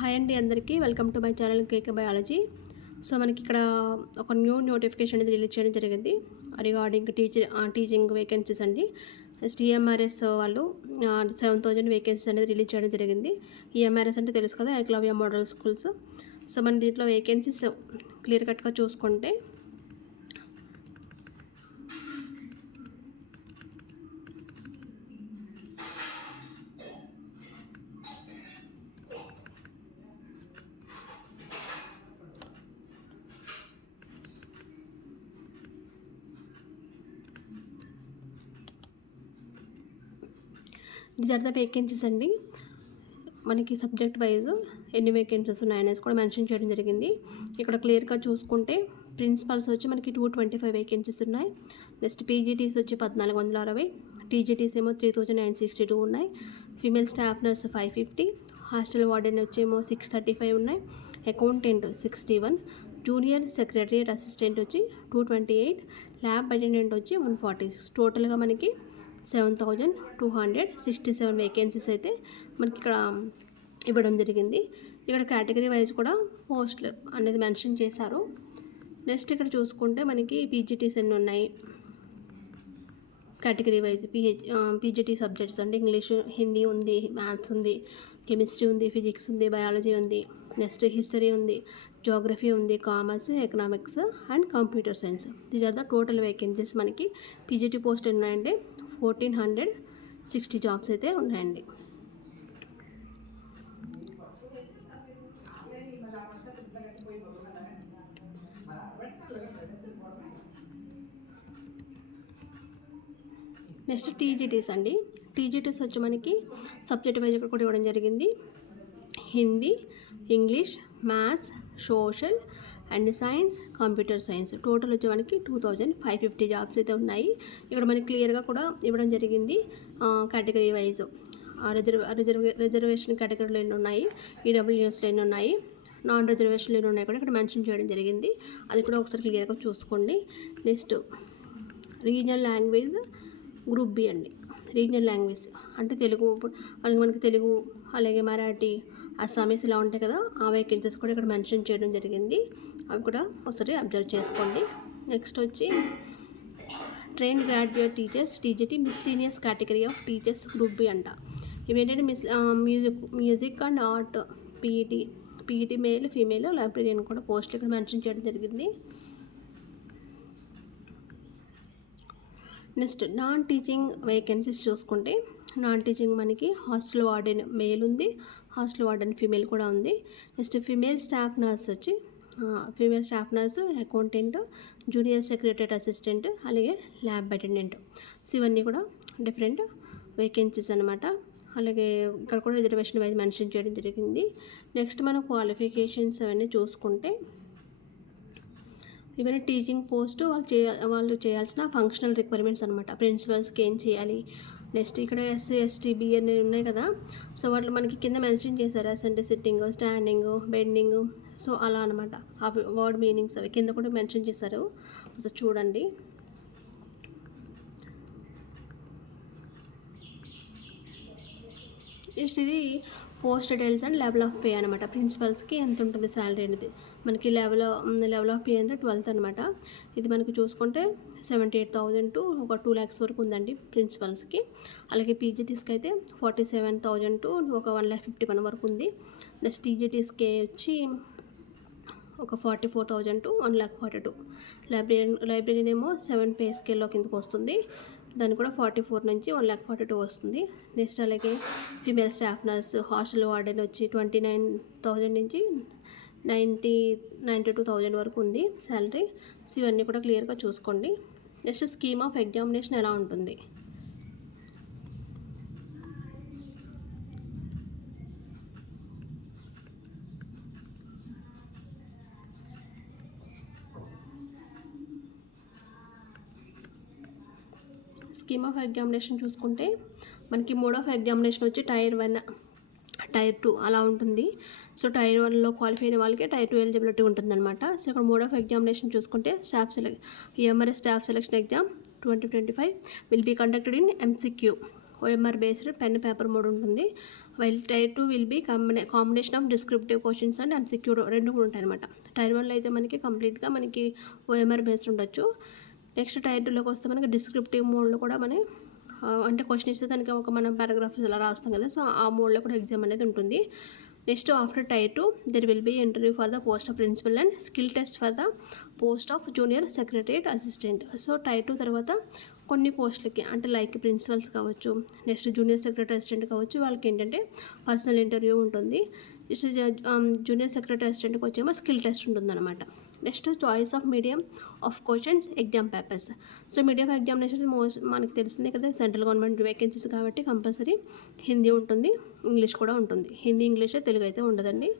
Hi అండి అందరికీ welcome to my channel KK biology. So మనకి ఇక్కడ ఒక న్యూ నోటిఫికేషన్ అనేది రిలీజ్ చేయడం జరిగింది రిగార్డింగ్ టీచింగ్ వేకెన్సీస్ అండి. టీఎంఆర్ఎస్ వాళ్ళు 7,000 వేకెన్సీస్ అనేది రిలీజ్ చేయడం జరిగింది. ఈఎంఆర్ఎస్ అంటే తెలుసు కదా, ఏకలవ్య మోడల్ స్కూల్స్. సో మన దీంట్లో వేకెన్సీస్ క్లియర్ కట్గా చూసుకుంటే దీస్ ఆర్ ద వేకెన్సీస్ అండి. మనకి సబ్జెక్ట్ వైజ్ ఎన్ని వేకెన్సీస్ ఉన్నాయనేసి కూడా మెన్షన్ చేయడం జరిగింది. ఇక్కడ క్లియర్గా చూసుకుంటే ప్రిన్సిపల్స్ వచ్చి మనకి 225 వేకెన్సీస్ ఉన్నాయి. నెక్స్ట్ పీజీటీస్ వచ్చి 1460, టీజీటీస్ ఏమో 3962 ఉన్నాయి. Female staff nurse 550, hostel warden వచ్చేమో 635 ఉన్నాయి. అకౌంటెంట్ 61, జూనియర్ సెక్రటరియట్ అసిస్టెంట్ వచ్చి 228, ల్యాబ్ అటెండెంట్ వచ్చి 146. టోటల్గా మనకి 7,267 వేకెన్సీస్ అయితే మనకి ఇక్కడ ఇవ్వడం జరిగింది. ఇక్కడ కేటగిరీ వైజ్ కూడా పోస్టులు అనేది మెన్షన్ చేశారు. నెక్స్ట్ ఇక్కడ చూసుకుంటే మనకి పీజీటీస్ ఎన్ని ఉన్నాయి కేటగిరీ వైజ్. పీజీటీ సబ్జెక్ట్స్ అంటే ఇంగ్లీష్, హిందీ ఉంది, మ్యాథ్స్ ఉంది, కెమిస్ట్రీ ఉంది, ఫిజిక్స్ ఉంది, బయాలజీ ఉంది, నెక్స్ట్ హిస్టరీ ఉంది, జోగ్రఫీ ఉంది, commerce, economics and computer science. These are the total vacancies. మనకి పీజీటీ పోస్ట్ ఎన్ని ఉన్నాయంటే 1460 జాబ్స్ అయితే ఉన్నాయండి. నెక్స్ట్ టీజీటీస్ అండి. టీజీటీస్ వచ్చి మనకి సబ్జెక్ట్ వైజ్ కూడా ఇవ్వడం జరిగింది. Hindi, English, maths, social and science, computer science. Total వచ్చి మనకి 2,550 జాబ్స్ అయితే ఉన్నాయి. ఇక్కడ మనకి క్లియర్గా కూడా ఇవ్వడం జరిగింది కేటగిరీ వైజ్. రిజర్వేషన్ కేటగిరీలో ఎన్ని ఉన్నాయి, ఈడబ్ల్యూఎస్లో ఎన్ని ఉన్నాయి, నాన్ రిజర్వేషన్లో ఎన్ని ఉన్నాయి కూడా ఇక్కడ మెన్షన్ చేయడం జరిగింది. అది కూడా ఒకసారి క్లియర్గా చూసుకోండి. Next regional language group B అండి. రీజనల్ లాంగ్వేజ్ అంటే తెలుగు, మనకి తెలుగు అలాగే మరాఠీ, అస్సామీస్ ఇలా ఉంటాయి కదా, ఆ వేకెన్సీస్ కూడా ఇక్కడ మెన్షన్ చేయడం జరిగింది. అవి కూడా ఒకసారి అబ్జర్వ్ చేసుకోండి. నెక్స్ట్ వచ్చి trained graduate teachers TGT miscellaneous category of teachers group B అంట. ఇవేంటంటే music and art, PET male, female, librarian కూడా పోస్టులు ఇక్కడ మెన్షన్ చేయడం జరిగింది. నెక్స్ట్ నాన్ టీచింగ్ వేకెన్సీస్ చూసుకుంటే నాన్ టీచింగ్ మనకి హాస్టల్ వార్డెన్ మేల్ ఉంది, హాస్టల్ వార్డెన్ ఫీమేల్ కూడా ఉంది. నెక్స్ట్ ఫీమేల్ స్టాఫ్ నర్స్ వచ్చి female staff nurse, accountant, junior secretariat assistant అలాగే ల్యాబ్ అటెండెంట్. సో ఇవన్నీ కూడా డిఫరెంట్ వేకెన్సీస్ అనమాట. అలాగే ఇక్కడ కూడా రిజర్వేషన్ వైజ్ మెన్షన్ చేయడం జరిగింది. నెక్స్ట్ మన క్వాలిఫికేషన్స్ అవన్నీ చూసుకుంటే ఇవన్నీ టీచింగ్ పోస్ట్ వాళ్ళు చేయాల్సిన ఫంక్షనల్ రిక్వైర్మెంట్స్ అనమాట. ప్రిన్సిపల్స్కి ఏం చేయాలి, నెక్స్ట్ ఇక్కడ ఎస్సీ, ఎస్టీ, బిఎన్ ఉన్నాయి కదా, సో వాటిలో మనకి కింద మెన్షన్ చేశారు. Ascent, sitting, standing, bending, so అలా అనమాట. ఆ వర్డ్ మీనింగ్స్ అవి కింద కూడా మెన్షన్ చేశారు. ఒకసారి చూడండి. నెక్స్ట్ ఇది post details and level of pay అనమాట. ప్రిన్సిపల్స్కి ఎంత ఉంటుంది శాలరీ అనేది మనకి లెవెల్ ఆఫ్ పే అంటే 12th అనమాట. ఇది మనకి చూసుకుంటే 78,000 టు ఒక 2 lakhs వరకు ఉందండి ప్రిన్సిపల్స్కి. అలాగే పీజీటీస్కి అయితే 47,000 టు ఒక 1,51,000 వరకు ఉంది. నెక్స్ట్ టీజీటీస్కి వచ్చి ఒక 44,000 టు 1,42,000. లైబ్రరీన్ ఏమో 7 పే స్కేల్లో కిందకు వస్తుంది, దాన్ని కూడా 44 నుంచి 1,42,000 వస్తుంది. నెక్స్ట్ అలాగే female staff nurse, hostel warden వచ్చి 29,000 నుంచి 92,000 వరకు ఉంది శాలరీ. సో ఇవన్నీ కూడా క్లియర్గా చూసుకోండి. నెక్స్ట్ స్కీమ్ ఆఫ్ ఎగ్జామినేషన్ ఎలా ఉంటుంది. స్కీమ్ ఆఫ్ ఎగ్జామినేషన్ చూసుకుంటే మనకి మోడ్ ఆఫ్ ఎగ్జామినేషన్ వచ్చి టైర్ 1, టైర్ 2 అలా ఉంటుంది. సో టైర్ 1లో క్వాలిఫై అయిన వాళ్ళకి టైర్ 2 ఎలిజిబిలిటీ ఉంటుందన్నమాట. సో ఇక్కడ మోడ్ ఆఫ్ ఎగ్జామినేషన్ చూసుకుంటే EMRS staff selection exam 2025 will be conducted in MCQ OMR based pen paper mode ఉంటుంది. While tier 2 will be combination of descriptive questions and MCQ రెండు కూడా ఉంటాయి అనమాట. టైర్ 1లో అయితే మనకి కంప్లీట్గా మనకి OMR బేస్డ్ ఉండొచ్చు. నెక్స్ట్ టైర్ 2లోకి వస్తే మనకి డిస్క్రిప్టివ్ మోడ్లో కూడా అంటే క్వశ్చన్ ఇస్తే దానికి ఒక మనం పారాగ్రాఫ్ ఇలా రాస్తాం కదా, సో ఆ మోడ్లో కూడా ఎగ్జామ్ అనేది ఉంటుంది. Next after tier 2 there will be interview for the post of principal and skill test for the post of junior secretariat assistant. So tier 2 తర్వాత కొన్ని పోస్టులకి అంటే లైక్ ప్రిన్సిపల్స్ కావచ్చు, నెక్స్ట్ జూనియర్ సెక్రటరీ అసిస్టెంట్ కావచ్చు, వాళ్ళకి ఏంటంటే పర్సనల్ ఇంటర్వ్యూ ఉంటుంది. Next junior secretary అసిస్టెంట్కి వచ్చేమో స్కిల్ టెస్ట్ ఉంటుందన్నమాట. Next choice of medium of questions exam papers. So medium of examination మనకు తెలిసిందే కదా, సెంట్రల్ గవర్నమెంట్ వేకెన్సీస్ కాబట్టి కంపల్సరీ హిందీ ఉంటుంది, ఇంగ్లీష్ కూడా ఉంటుంది. హిందీ ఇంగ్లీష్, తెలుగు అయితే ఉండదండి.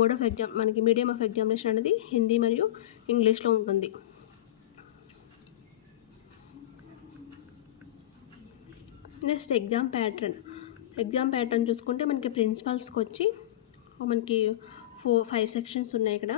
మోడ్ ఆఫ్ ఎగ్జామ్ మనకి మీడియం ఆఫ్ ఎగ్జామినేషన్ అనేది హిందీ మరియు ఇంగ్లీష్లో ఉంటుంది. నెక్స్ట్ ఎగ్జామ్ ప్యాటర్న్ చూసుకుంటే మనకి ప్రిన్సిపల్స్కి వచ్చి మనకి 5 సెక్షన్స్ ఉన్నాయి ఇక్కడ.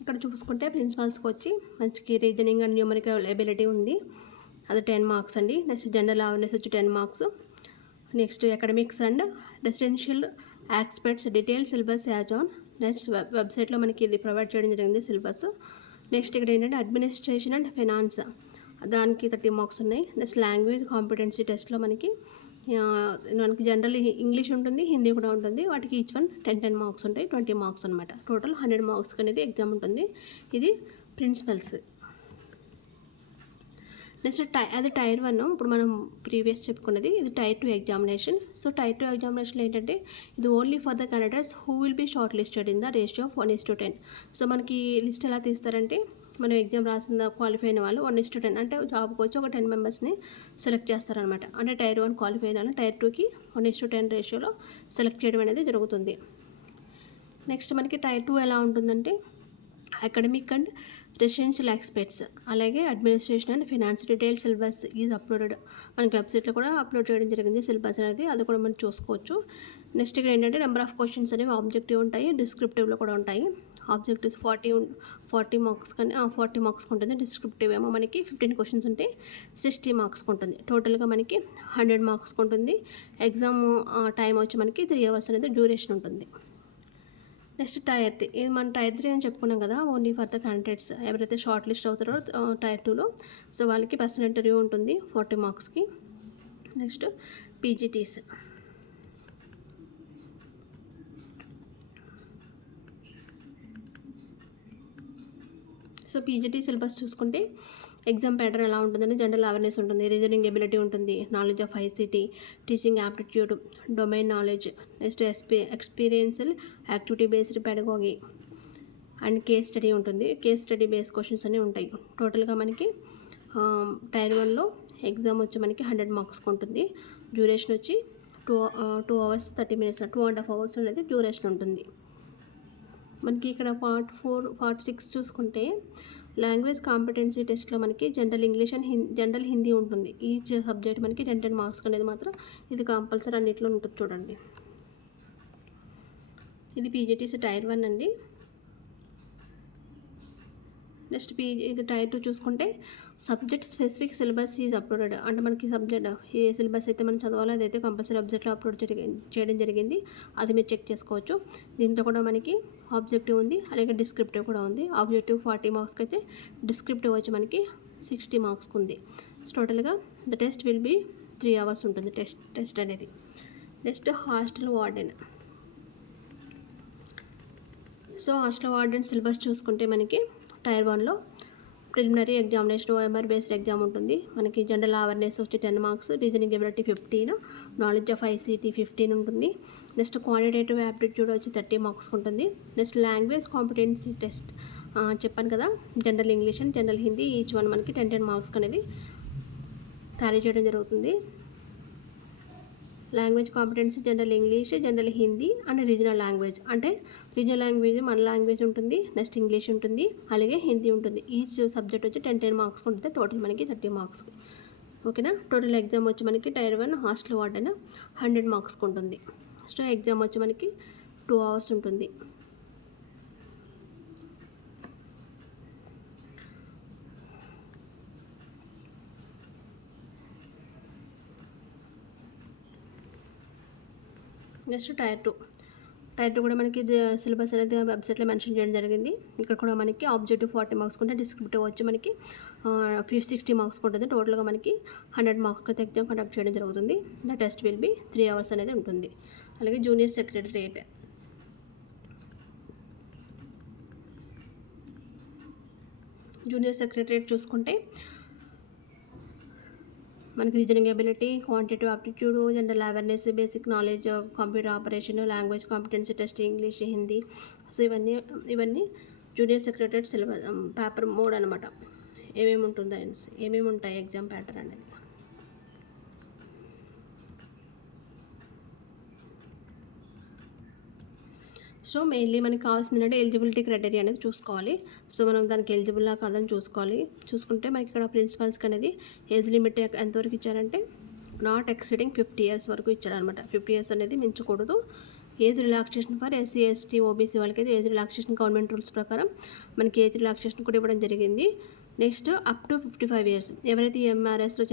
ఇక్కడ చూసుకుంటే ప్రిన్సిపల్స్కి వచ్చి మంచికి రీజనింగ్ అండ్ న్యూమరికల్ ఎబిలిటీ ఉంది, అది 10 మార్క్స్ అండి. నెక్స్ట్ జనరల్ అవేర్నెస్ వచ్చి 10 marks. Next academics and residential aspects detail syllabus as on. Next వెబ్సైట్లో మనకి ఇది ప్రొవైడ్ చేయడం జరిగింది సిలబస్. నెక్స్ట్ ఇక్కడ ఏంటంటే అడ్మినిస్ట్రేషన్ అండ్ ఫైనాన్స్, దానికి 30 మార్క్స్ ఉన్నాయి. నెక్స్ట్ లాంగ్వేజ్ కాంపిటెన్సీ టెస్ట్లో మనకి జనరల్ ఇంగ్లీష్ ఉంటుంది, హిందీ కూడా ఉంటుంది. వాటికి ఈచ్ వన్ 10 మార్క్స్ ఉంటాయి, 20 మార్క్స్ అనమాట. టోటల్ 100 మార్క్స్ అనేది ఎగ్జామ్ ఉంటుంది. ఇది ప్రిన్సిపల్స్. నెక్స్ట్ అది టైర్ 1, ఇప్పుడు మనం ప్రీవియస్ చెప్పుకున్నది. ఇది టైర్ 2 ఎగ్జామినేషన్. సో టైర్ 2 ఎగ్జామినేషన్లో ఏంటంటే ఇది only for the candidates who will be shortlisted in the ratio of 1:10. So మనకి లిస్ట్ ఎలా తీస్తారంటే మనం ఎగ్జామ్ రాసిన క్వాలిఫై అయిన వాళ్ళు 1:10 అంటే జాబ్కి వచ్చి ఒక 10 మెంబర్స్ని సెలెక్ట్ చేస్తారనమాట. అంటే టైర్ 1 క్వాలిఫై అయిన వాళ్ళు టైర్ 2కి 1:10 రేషియోలో సెలెక్ట్ చేయడం అనేది జరుగుతుంది. నెక్స్ట్ మనకి టైర్ 2 ఎలా ఉంటుందంటే అకాడమిక్ అండ్ రెసిడెన్షియల్ ఆస్పెక్ట్స్, అలాగే administration and finance detail syllabus is uploaded. మనకి వెబ్సైట్లో కూడా అప్లోడ్ చేయడం జరిగింది సిలబస్ అనేది, అది కూడా మనం చూసుకోవచ్చు. నెక్స్ట్ ఇక్కడ ఏంటంటే నెంబర్ ఆఫ్ క్వశ్చన్స్ అనేవి ఆబ్జెక్టివ్ ఉంటాయి, డిస్క్రిప్టివ్లో కూడా ఉంటాయి. ఆబ్జెక్టివ్స్ 40 మార్క్స్ కానీ 40 మార్క్స్కి ఉంటుంది. డిస్క్రిప్టివ్ ఏమో మనకి 15 క్వశ్చన్స్ ఉంటాయి, 60 మార్క్స్కి ఉంటుంది. టోటల్గా మనకి 100 మార్క్స్కి ఉంటుంది. ఎగ్జామ్ టైం వచ్చి మనకి 3 అవర్స్ అనేది డ్యూరేషన్ ఉంటుంది. నెక్స్ట్ టైర్ 3, ఇది మన టైర్ 3 అని చెప్పుకున్నాం కదా, ఓన్లీ ఫర్ ద క్యాండిడేట్స్ ఎవరైతే షార్ట్ లిస్ట్ అవుతారో టైర్ 2లో, సో వాళ్ళకి పర్సనల్ ఇంటర్వ్యూ ఉంటుంది 40 మార్క్స్కి. Next PGTs. So PGT syllabus చూసుకుంటే ఎగ్జామ్ ప్యాటర్న్ ఎలా ఉంటుందంటే జనరల్ అవేర్నెస్ ఉంటుంది, రీజనింగ్ ఎబిలిటీ ఉంటుంది, knowledge of ICT, teaching aptitude, domain knowledge, next experiential activity based pedagogy and case study ఉంటుంది. కేస్ స్టడీ బేస్ క్వశ్చన్స్ అన్నీ ఉంటాయి. టోటల్గా మనకి టైర్ 1లో ఎగ్జామ్ వచ్చి మనకి 100 మార్క్స్కి ఉంటుంది. డ్యూరేషన్ వచ్చి 2 hours 30 minutes, 2.5 hours అనేది డ్యూరేషన్ ఉంటుంది. మనకి ఇక్కడ పార్ట్ 6 చూసుకుంటే లాంగ్వేజ్ కాంపిటెన్సీ టెస్ట్లో మనకి general English and general Hindi ఉంటుంది. ఈచ్ సబ్జెక్ట్ మనకి 10 మార్క్స్ అనేది మాత్రం ఇది కంపల్సరీ అన్నిట్లో ఉంటుంది చూడండి. ఇది పీజీటీసీ టైర్ 1 అండి. నెక్స్ట్ ఇది టైర్ 2 చూసుకుంటే subject specific syllabus is uploaded. అంటే మనకి సబ్జెక్ట్ ఏ సిలబస్ అయితే మనం చదవాలో అదైతే కంపల్సరీ వెబ్సైట్లో అప్లోడ్ చేయడం జరిగింది, అది మీరు చెక్ చేసుకోవచ్చు. దీంట్లో కూడా మనకి ఆబ్జెక్టివ్ ఉంది, అలాగే డిస్క్రిప్టివ్ కూడా ఉంది. ఆబ్జెక్టివ్ 40 మార్క్స్కి అయితే డిస్క్రిప్టివ్ వచ్చి మనకి 60 మార్క్స్కి ఉంది. టోటల్గా the test will be 3 hours ఉంటుంది టెస్ట్ అనేది. Next hostel warden. So hostel warden syllabus చూసుకుంటే మనకి టైర్ 1లో preliminary examination OMR based exam ఉంటుంది. మనకి జనరల్ అవేర్నెస్ వచ్చి 10 marks, reasoning ability 15, knowledge of ICT 15 ఉంటుంది. నెక్స్ట్ క్వాంటిటేటివ్ యాప్టిట్యూడ్ వచ్చి 30 మార్క్స్ ఉంటుంది. నెక్స్ట్ లాంగ్వేజ్ కాంపిటెన్సీ టెస్ట్ చెప్పాను కదా, general English and general Hindi each one మనకి 10 మార్క్స్ అనేది క్యారీ చేయడం జరుగుతుంది. Language competency general English, general Hindi and regional language. అంటే రీజనల్ లాంగ్వేజ్ మన లాంగ్వేజ్ ఉంటుంది, నెక్స్ట్ ఇంగ్లీష్ ఉంటుంది, అలాగే హిందీ ఉంటుంది. ఈచ్ సబ్జెక్ట్ వచ్చి 10 మార్క్స్ ఉంటుంది. టోటల్ మనకి 30 మార్క్స్. ఓకేనా. టోటల్ ఎగ్జామ్ వచ్చి మనకి టైర్ 1 హాస్టల్ వార్డెన్ 100 మార్క్స్కి ఉంటుంది. సో ఎగ్జామ్ వచ్చి మనకి 2 hours ఉంటుంది. నెక్స్ట్ టైర్ 2 కూడా మనకి సిలబస్ అనేది వెబ్సైట్లో మెన్షన్ చేయడం జరిగింది. ఇక్కడ కూడా మనకి ఆబ్జెక్టివ్ 40 మార్క్స్ ఉంటే డిస్క్రిప్టివ్ వచ్చి మనకి 60 మార్క్స్ ఉంటుంది. టోటల్గా మనకి 100 మార్క్స్ అయితే ఎగ్జామ్ కండక్ట్ చేయడం జరుగుతుంది. The test will be 3 hours అనేది ఉంటుంది. అలాగే జూనియర్ సెక్రటరియట్, చూసుకుంటే మనకి reasoning ability, quantitative aptitude, general awareness, basic knowledge, computer operation, language competency test, English, Hindi. So ఇవన్నీ జూనియర్ సెక్రటరియట్ సిలబస్ పేపర్ 3 అనమాట. ఏమేమి ఉంటాయి ఎగ్జామ్ ప్యాటర్న్ అనేది. సో మెయిన్లీ మనకి కావాల్సిందంటే ఎలిజిబిలిటీ క్రైటీరియా అనేది చూసుకోవాలి. సో మనం దానికి ఎలిజిబుల్లా కాదని చూసుకుంటే మనకి ఇక్కడ ప్రిన్సిపల్స్కి అనేది ఏజ్ లిమిట్ ఎంతవరకు ఇచ్చారంటే నాట్ ఎక్సీడింగ్ 50 years వరకు ఇచ్చారనమాట. 50 years అనేది మించకూడదు. Age relaxation for SC, ST, OBC వాళ్ళకి అయితే ఏజ్ రిలాక్సేషన్ గవర్నమెంట్ రూల్స్ ప్రకారం మనకి ఏజ్ రిలాక్సేషన్ కూడా ఇవ్వడం జరిగింది. నెక్స్ట్ అప్ టు 55 years ఎవరైతే MRSలో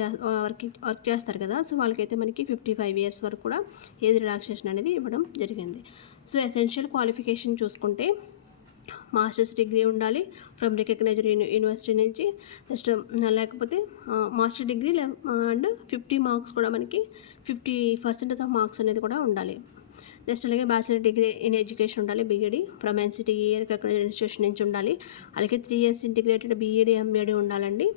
వర్క్ చేస్తారు కదా, సో వాళ్ళకైతే మనకి 55 years వరకు కూడా ఏజ్ రిలాక్సేషన్ అనేది ఇవ్వడం జరిగింది. సో ఎసెన్షియల్ క్వాలిఫికేషన్ చూసుకుంటే మాస్టర్స్ డిగ్రీ ఉండాలి ఫ్రమ్ రికగ్నైజ్డ్ యూనివర్సిటీ నుంచి. నెక్స్ట్ లేకపోతే మాస్టర్ డిగ్రీ అండ్ 50 మార్క్స్ కూడా మనకి 50% ఆఫ్ మార్క్స్ అనేది కూడా ఉండాలి. నెక్స్ట్ అలాగే బ్యాచిలర్ డిగ్రీ ఇన్ ఎడ్యుకేషన్ ఉండాలి, BEd from NCTE recognised institution నుంచి ఉండాలి. అలాగే 3 years ఇంటిగ్రేటెడ్ BEd MAD ఉండాలండి.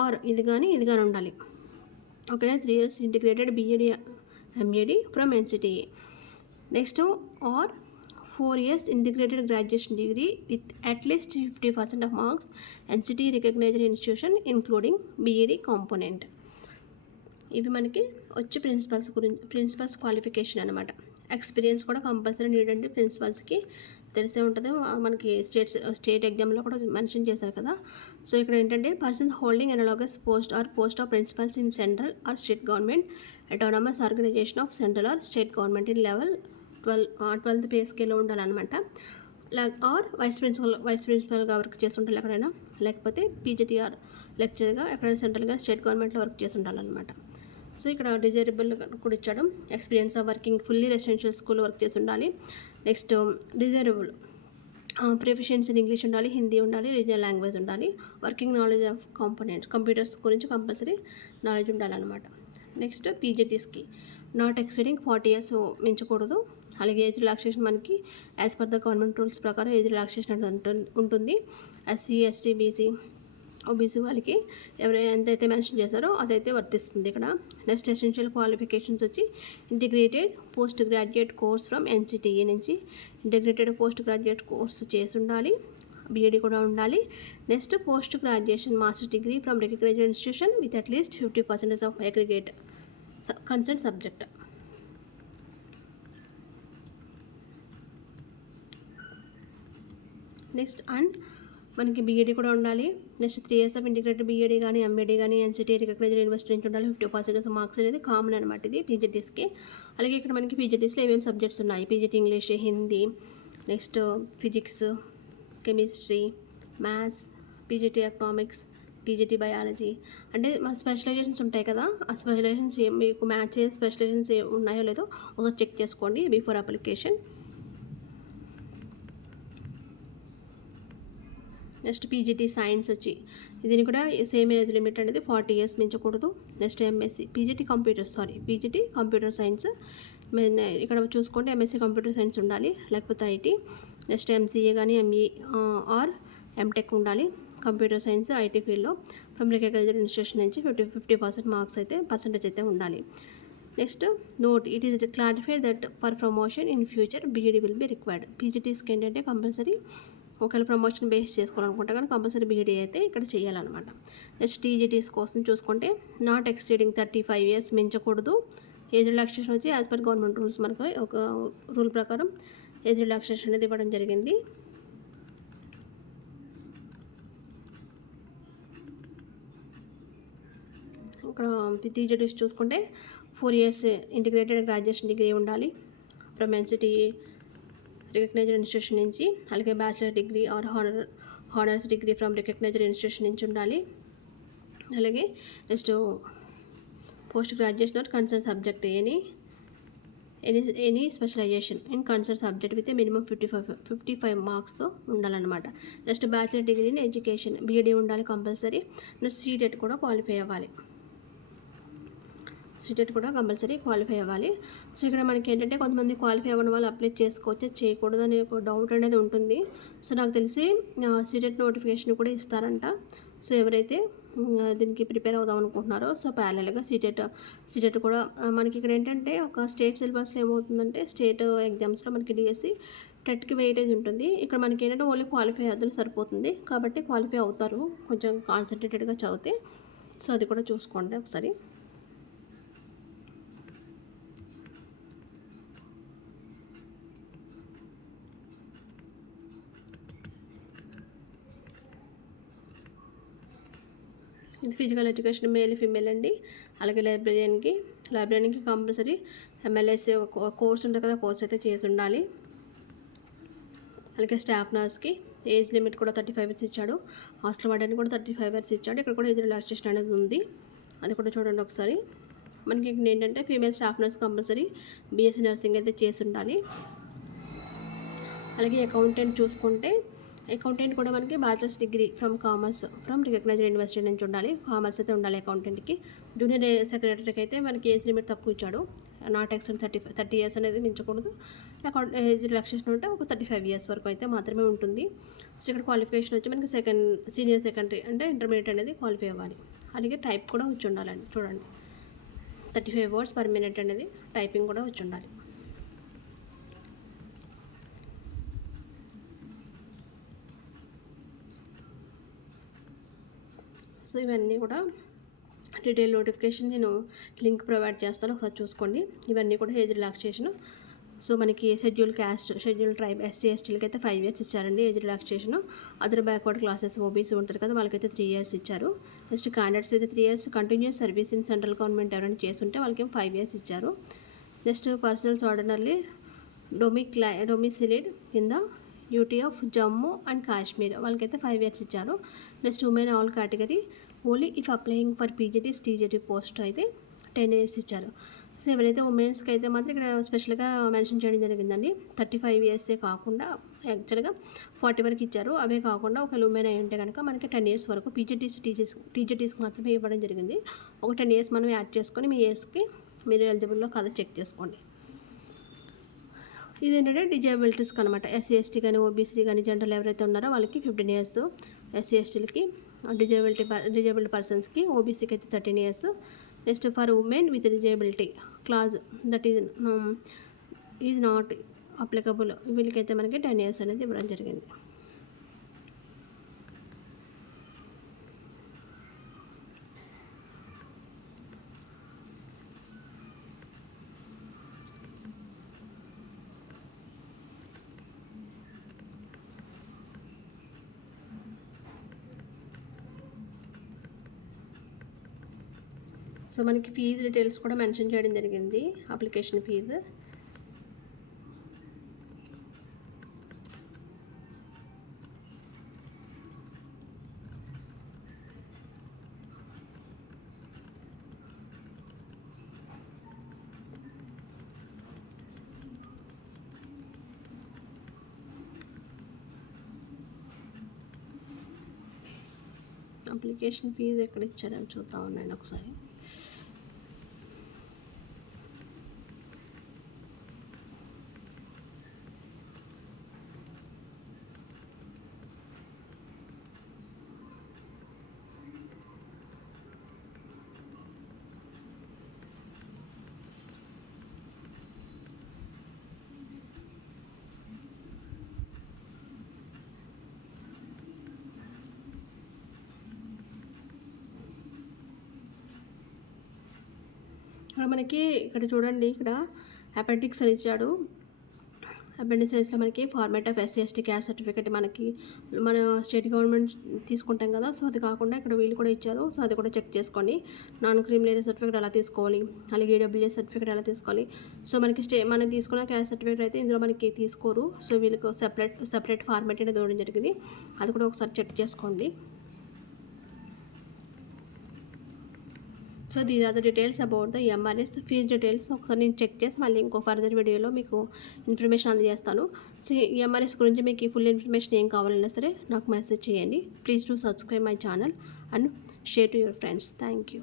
ఆర్ ఇది కానీ ఉండాలి. ఓకేనా. 3 years integrated BEd MAD from NCTE. Next or 4 years integrated graduation degree with at least 50% of marks NCTE recognised institution including BEd component. ఇవి మనకి వచ్చి ప్రిన్సిపల్స్ క్వాలిఫికేషన్ అనమాట. ఎక్స్పీరియన్స్ కూడా కంపల్సరీ నీడ్ అండి. ప్రిన్సిపల్స్కి తెలిసే ఉంటుంది, మనకి స్టేట్ ఎగ్జామ్లో కూడా మెన్షన్ చేశారు కదా. సో ఇక్కడ ఏంటంటే persons holding analogous post of principals in central or state government autonomous organisation of central or state government in level 12th pay స్కేల్లో ఉండాలన్నమాట. ఆర్ వైస్ ప్రిన్సిపల్గా వర్క్ చేసి ఉండాలి ఎక్కడైనా, లేకపోతే PGTR లెక్చర్గా ఎక్కడైనా సెంట్రల్గా స్టేట్ గవర్నమెంట్లో వర్క్ చేసి ఉండాలన్నమాట. సో ఇక్కడ డిజైరబుల్ కూడా ఇచ్చాడు. Experience of working fully residential school work చేసి ఉండాలి. Next desirable proficiency in English ఉండాలి, హిందీ ఉండాలి, రీజనల్ లాంగ్వేజ్ ఉండాలి. Working knowledge of components computers గురించి కంపల్సరీ నాలెడ్జ్ ఉండాలన్నమాట. నెక్స్ట్ PGTస్కి నాట్ ఎక్సీడింగ్ 40 years మించకూడదు. అలాగే ఏజ్ రిలాక్సేషన్ మనకి as per the government rules ప్రకారం ఏజ్ రిలాక్సేషన్ ఉంటుంది. SC, ST, BC, OBC వాళ్ళకి ఎంతైతే మెన్షన్ చేశారో అదైతే వర్తిస్తుంది ఇక్కడ. నెక్స్ట్ ఎసెన్షియల్ క్వాలిఫికేషన్స్ వచ్చి integrated post graduate course from NCTE నుంచి ఇంటిగ్రేటెడ్ పోస్ట్ గ్రాడ్యుయేట్ కోర్సు చేసి ఉండాలి, BEd కూడా ఉండాలి. Next post graduation master degree from recognised institution with at least 50% of aggregate concern subject. Next and మనకి BEd కూడా ఉండాలి. Next 3 years of integrated BEd కానీ MAD కానీ NCTE రికగ్నైజ్డ్ యూనివర్సిటీ నుంచి ఉండాలి. 50% మార్క్స్ అనేది కామన్ అనమాట ఇది PGTస్కి. అలాగే ఇక్కడ మనకి PGTస్లో ఏమేమి సబ్జెక్ట్స్ ఉన్నాయి, PGT English, Hindi, next physics, chemistry, maths, PGT economics, PGT biology. అంటే మన స్పెషలైజేషన్స్ ఉంటాయి కదా, ఆ స్పెషలైజేషన్స్ మీకు మ్యాచ్ అయ్యే స్పెషలైజేషన్స్ ఉన్నాయో లేదో ఒకసారి చెక్ చేసుకోండి before application. Next PGT science వచ్చి దీని కూడా సేమ్ ఏజ్ లిమిట్ అనేది 40 years మించకూడదు. నెక్స్ట్ PGT కంప్యూటర్ సైన్స్ ఇక్కడ చూసుకోండి, MSc కంప్యూటర్ సైన్స్ ఉండాలి, లేకపోతే IT. నెక్స్ట్ MCA కానీ ME ఆర్ MTech ఉండాలి. కంప్యూటర్ సైన్స్ IT ఫీల్డ్లో ఫ్రమ్ రికగ్నైజ్డ్ ఇన్స్టిట్యూషన్ నుంచి 50% మార్క్స్ పర్సెంటేజ్ అయితే ఉండాలి. Next note it is clarified that for promotion in future BEd will be required. PGTస్కి ఏంటంటే కంపల్సరీ ఒకవేళ ప్రమోషన్ బేస్ చేసుకోవాలనుకుంటే కానీ కంపల్సరీ BEd అయితే ఇక్కడ చేయాలన్నమాట. నెక్స్ట్ TGTస్ కోసం చూసుకుంటే నాట్ ఎక్సీడింగ్ 35 years మించకూడదు. ఏజ్ రిలాక్సేషన్ వచ్చి యాజ్ పర్ గవర్నమెంట్ రూల్స్ మనకు ఒక రూల్ ప్రకారం ఏజ్ రిలాక్సేషన్ అనేది ఇవ్వడం జరిగింది. ఇక్కడ టీజీటీస్ చూసుకుంటే 4 years ఇంటిగ్రేటెడ్ గ్రాడ్యుయేషన్ డిగ్రీ ఉండాలి ఫ్రమ్ ఎన్సిటీ రికగ్నైజ్డ్ ఇన్స్టిట్యూషన్ నుంచి, అలాగే bachelor degree or honours degree from recognised institution నుంచి ఉండాలి. అలాగే next post graduation or concern subject any specialisation in concern subject with minimum 55 మార్క్స్తో ఉండాలన్నమాట. Next bachelor degree in education BEd ఉండాలి compulsory. Next CTET కూడా qualify అవ్వాలి. CTET కూడా compulsory qualify అవ్వాలి. సో ఇక్కడ మనకి ఏంటంటే కొంతమంది క్వాలిఫై అవ్వని వాళ్ళు అప్లై చేసుకోవచ్చు, చేయకూడదు అనే ఒక డౌట్ అనేది ఉంటుంది. సో నాకు తెలిసి సీటెట్ నోటిఫికేషన్ కూడా ఇస్తారంట. సో ఎవరైతే దీనికి ప్రిపేర్ అవుదాం అనుకుంటున్నారో సో ప్యారలల్గా సీటెట్ కూడా మనకి ఇక్కడ ఏంటంటే ఒక స్టేట్ సిలబస్లో ఏమవుతుందంటే స్టేట్ ఎగ్జామ్స్లో మనకి డిఎస్సి టెట్కి వెయిటేజ్ ఉంటుంది. ఇక్కడ మనకి ఏంటంటే ఓన్లీ క్వాలిఫై అవుతుంది సరిపోతుంది, కాబట్టి క్వాలిఫై అవుతారు కొంచెం కాన్సన్ట్రేటెడ్గా చదివితే. సో అది కూడా చూసుకోండి ఒకసారి. ఇది ఫిజికల్ ఎడ్యుకేషన్ మేల్ ఫీమేల్ అండి. అలాగే లైబ్రరీకి కంపల్సరీ ఎంఎల్ఎస్ఏ కోర్స్ ఉంటుంది కదా, కోర్స్ అయితే చేసి ఉండాలి. అలాగే స్టాఫ్ నర్స్కి ఏజ్ లిమిట్ కూడా 35 years ఇచ్చాడు. హాస్టల్ వార్డెన్కి కూడా 35 years ఇచ్చాడు. ఇక్కడ కూడా ఏజ్ రిలాక్సేషన్ అనేది ఉంది, అది కూడా చూడండి ఒకసారి. మనకి ఏంటంటే female staff nurse compulsory BSc nursing అయితే చేసి ఉండాలి. అలాగే అకౌంటెంట్ చూసుకుంటే అకౌంటెంట్ కూడా మనకి bachelors degree from recognised university నుంచి ఉండాలి. కామర్స్ అయితే ఉండాలి అకౌంటెంట్కి. జూనియర్ సెక్రటరీకి అయితే మనకి ఏజ్ లిమిట్ తక్కువ ఇచ్చాడు, నాట్ ఎక్సెండ్ 30 years అనేది మించకూడదు. ఏజ్ రిలాక్సేషన్ ఉంటే ఒక 35 years వరకు అయితే మాత్రమే ఉంటుంది. సో ఇక్కడ క్వాలిఫికేషన్ వచ్చి మనకి సీనియర్ సెకండరీ అంటే ఇంటర్మీడియట్ అనేది క్వాలిఫై అవ్వాలి. అలాగే టైప్ కూడా వచ్చి ఉండాలండి. చూడండి 35 words per minute అనేది టైపింగ్ కూడా వచ్చి ఉండాలి. సో ఇవన్నీ కూడా డీటెయిల్ నోటిఫికేషన్ నేను లింక్ ప్రొవైడ్ చేస్తాను, ఒకసారి చూసుకోండి. ఇవన్నీ కూడా ఏజ్ రిలాక్సేషన్. సో మనకి schedule caste, schedule tribe, SC ఎస్టీలకి అయితే 5 years ఇచ్చారండి age relaxation. Other backward classes OBC ఉంటారు కదా, వాళ్ళకైతే 3 years ఇచ్చారు. నెక్స్ట్ క్యాండిడేట్స్ అయితే 3 years continuous service in central government ఎవరైనా చేస్తుంటే వాళ్ళకి 5 years ఇచ్చారు. Next personals ordinarily domiciled in the UT of Jammu and Kashmir వాళ్ళకైతే 5 years ఇచ్చారు. Next women all category only if applying for PGTs TGT post అయితే 10 years ఇచ్చారు. So ఎవరైతే ఉమెన్స్కి అయితే మాత్రం ఇక్కడ స్పెషల్గా మెన్షన్ చేయడం జరిగిందండి. 35 years కాకుండా యాక్చువల్గా 40 వరకు ఇచ్చారు. అవే కాకుండా ఒక ఉమెన్ అయి ఉంటే కనుక మనకి 10 years వరకు టీజీటీస్కి మాత్రమే ఇవ్వడం జరిగింది. ఒక 10 years మనం యాడ్ చేసుకొని మీ ఏజ్కి మీరు ఎలిజిబుల్లో కాదో చెక్ చేసుకోండి. ఇదేంటంటే డిజేబిలిటీస్కి అనమాట. ఎస్సీ ఎస్టీ కానీ ఓబీసీ కానీ జనరల్ ఎవరైతే ఉన్నారో వాళ్ళకి 15 years, ఎస్సీ ఎస్టీలకి డిజేబుల్డ్ పర్సన్స్కి ఓబీసీకి అయితే 13 years. Next for women with disability clause that is not applicable వీళ్ళకైతే మనకి 10 years అనేది ఇవ్వడం జరిగింది. సో మనకి ఫీజు డీటెయిల్స్ కూడా మెన్షన్ చేయడం జరిగింది. అప్లికేషన్ ఫీజు ఎక్కడ ఇచ్చారని చూద్దాం నేను ఒకసారి. ఇక్కడ మనకి ఇక్కడ చూడండి, ఇక్కడ అపెండిక్స్ అని ఇచ్చాడు. అపెండిక్స్ సైజ్లో మనకి format of SC ST caste certificate మనకి మన స్టేట్ గవర్నమెంట్ తీసుకుంటాం కదా, సో అది కాకుండా ఇక్కడ వీళ్ళు కూడా ఇచ్చారు. సో అది కూడా చెక్ చేసుకోండి. నాన్ క్రిమినల్ సర్టిఫికేట్ ఎలా తీసుకోవాలి, అలాగే ఈడబ్ల్యూఎస్ సర్టిఫికేట్ ఎలా తీసుకోవాలి. సో మనకి మనం తీసుకున్న క్యాస్ట్ సర్టిఫికేట్ అయితే ఇందులో మనకి తీసుకోరు. సో వీళ్ళకి సెపరేట్ ఫార్మాట్ అనేది ఇవ్వడం జరిగింది. అది కూడా ఒకసారి చెక్ చేసుకోండి. So these are the details about the MRS fees details. ఒకసారి నేను చెక్ చేసి మళ్ళీ ఇంకో ఫర్దర్ వీడియోలో మీకు ఇన్ఫర్మేషన్ అందజేస్తాను. సో ఎంఆర్ఎస్ గురించి మీకు ఈ ఫుల్ ఇన్ఫర్మేషన్ ఏం కావాలన్నా సరే నాకు మెసేజ్ చేయండి. Please to subscribe my channel and share to your friends. Thank you.